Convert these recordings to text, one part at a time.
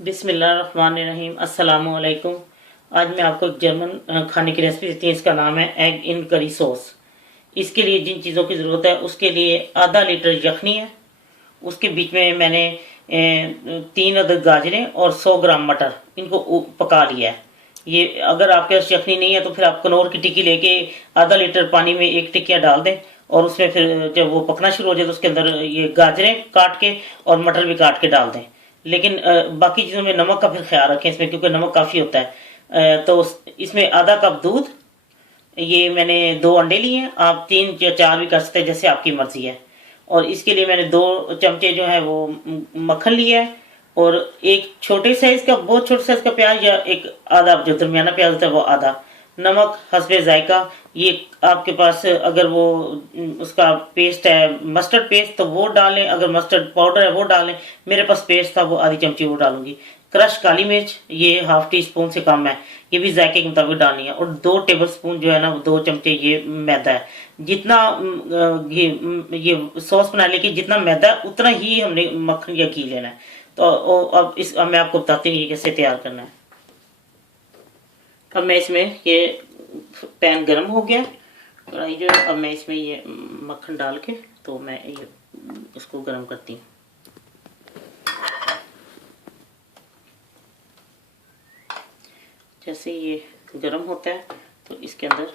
बिस्मिल्लाहिर्रहमानिर्रहीम। अस्सलामु अलैकुम। आज मैं आपको एक जर्मन खाने की रेसिपी देती हूँ। इसका नाम है एग इन करी सॉस। इसके लिए जिन चीज़ों की ज़रूरत है उसके लिए आधा लीटर यखनी है। उसके बीच में मैंने 3 अदद गाजरें और 100 ग्राम मटर इनको पका लिया है। ये अगर आपके पास यखनी नहीं है तो फिर आप कनौर की टिक्की लेके आधा लीटर पानी में एक टिक्कियाँ डाल दें और उसमें फिर जब वो पकना शुरू हो जाए तो उसके अंदर ये गाजरें काट के और मटर भी काट के डाल दें। लेकिन बाकी चीज़ों में नमक का फिर ख्याल रखें इसमें, क्योंकि नमक काफ़ी होता है। तो इसमें आधा कप दूध, ये मैंने 2 अंडे लिए हैं, आप 3 या 4 भी कर सकते हैं जैसे आपकी मर्जी है। और इसके लिए मैंने 2 चमचे जो है वो मक्खन लिया है और एक छोटे साइज का, बहुत छोटे साइज का प्याज या एक आधा जो दरमियाना प्याज होता है वो आधा, नमक हस्बे जायका। ये आपके पास अगर वो उसका पेस्ट है मस्टर्ड पेस्ट तो वो डालें, अगर मस्टर्ड पाउडर है वो डालें। मेरे पास पेस्ट था वो आधी चमची वो डालूंगी। क्रश काली मिर्च ये हाफ टी स्पून से कम है, ये भी जायके के मुताबिक डालनी है। और 2 टेबलस्पून जो है ना 2 चमचे ये मैदा है। जितना ये सॉस बनाने की जितना मैदा है उतना ही हमने मक्खन या घी लेना है। तो अब मैं आपको बताती हूँ ये कैसे तैयार करना है। अब मैं इसमें ये पैन गरम हो गया, कढ़ाई जो है, अब मैं इसमें ये मक्खन डाल के तो मैं ये इसको गरम करती हूँ। जैसे ये गरम होता है तो इसके अंदर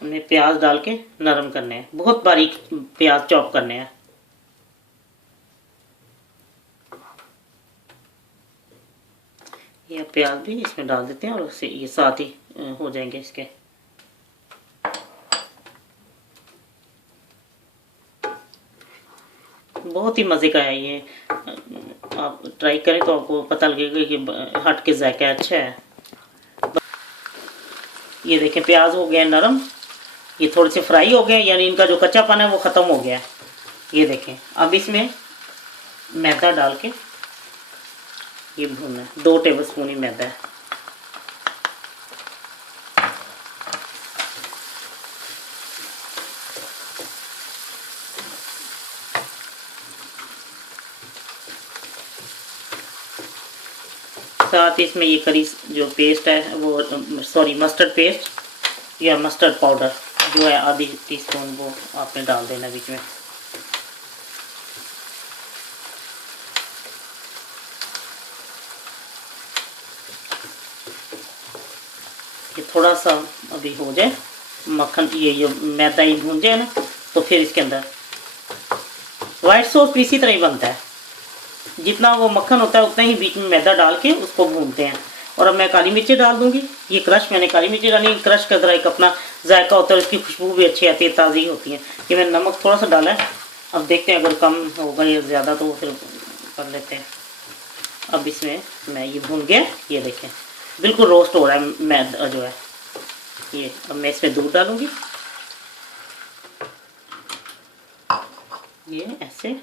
हमने प्याज डाल के नरम करने हैं, बहुत बारीक प्याज चॉप करने हैं। ये प्याज भी इसमें डाल देते हैं और उससे ये साथ ही हो जाएंगे इसके। बहुत ही मज़े का है ये, आप ट्राई करें तो आपको पता लगेगा कि हट के जायका अच्छा है। ये देखें प्याज हो गए नरम, ये थोड़े से फ्राई हो गए, यानी इनका जो कच्चापन है वो ख़त्म हो गया है। ये देखें अब इसमें मैदा डाल के ये भूनना है। 2 टेबलस्पून ही मैदा है। साथ ही इसमें ये करी जो पेस्ट है वो सॉरी मस्टर्ड पेस्ट या मस्टर्ड पाउडर जो है आधी टीस्पून वो आपने डाल देना बीच में। ये थोड़ा सा अभी हो जाए मक्खन, ये मैदा ही भून जाए ना तो फिर इसके अंदर वाइट सॉस भी इसी तरह ही बनता है। जितना वो मक्खन होता है उतना ही बीच में मैदा डाल के उसको भूनते हैं। और अब मैं काली मिर्ची डाल दूंगी। ये क्रश मैंने काली मिर्ची डाली, क्रश का जरा एक अपना जायका होता है, उसकी खुशबू भी अच्छी आती है, ताज़ी होती है। ये मैंने नमक थोड़ा सा डाला है, अब देखते हैं अगर कम होगा या ज़्यादा तो फिर कर लेते हैं। अब इसमें मैं ये भून गया, ये देखें बिल्कुल रोस्ट हो रहा है मैदा जो है ये। अब मैं इसमें दूध डालूंगी, ये ऐसे,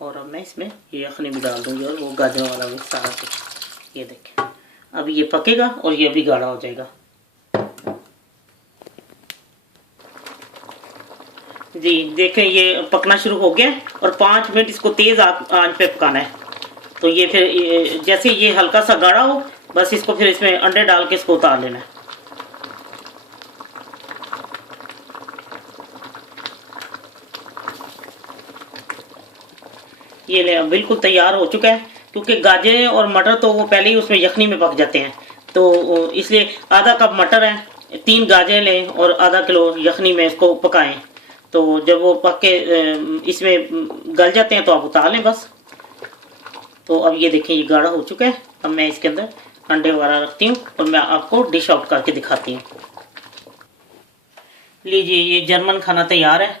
और अब मैं इसमें ये यखनी भी डाल दूंगी और वो गाजरों वाला भी सारा कुछ। ये देखें अब ये पकेगा और ये भी गाढ़ा हो जाएगा। जी देखें ये पकना शुरू हो गया और 5 मिनट इसको तेज़ आंच पे पकाना है। तो ये फिर जैसे ये हल्का सा गाढ़ा हो बस इसको फिर इसमें अंडे डाल के इसको उतार लेना है। ये ले बिल्कुल तैयार हो चुका है, क्योंकि गाजर और मटर तो वो पहले ही उसमें यखनी में पक जाते हैं। तो इसलिए आधा कप मटर है, 3 गाजर लें और आधा किलो यखनी में इसको पकाएं। तो जब वो पक के इसमें गल जाते हैं तो आप उतार लें बस। तो अब ये देखें ये गाढ़ा हो चुका है। अब मैं इसके अंदर अंडे वगैरह रखती हूँ और मैं आपको डिश आउट करके दिखाती हूँ। लीजिए ये जर्मन खाना तैयार है,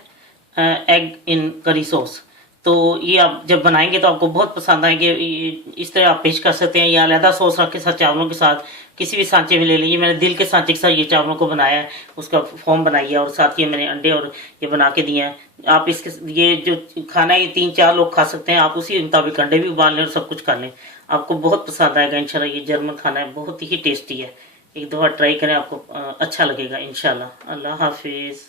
एग इन करी सॉस। तो ये आप जब बनाएंगे तो आपको बहुत पसंद आएंगे। इस तरह आप पेश कर सकते हैं या अलहदा सॉस रख के साथ चावलों के साथ किसी भी सांचे में ले लीजिए। मैंने दिल के सांचे के साथ ये चावलों को बनाया है, उसका फॉर्म बनाई है और साथ ही मैंने अंडे और ये बना के दिए हैं। आप इसके ये जो खाना है ये 3-4 लोग खा सकते हैं। आप उसी मुताबिक अंडे भी उबाल लें और सब कुछ कर लें, आपको बहुत पसंद आएगा इंशाल्लाह। ये जर्मन खाना है, बहुत ही टेस्टी है। एक दफ़ा ट्राई करें, आपको अच्छा लगेगा इंशाल्लाह। अल्लाह हाफिज़।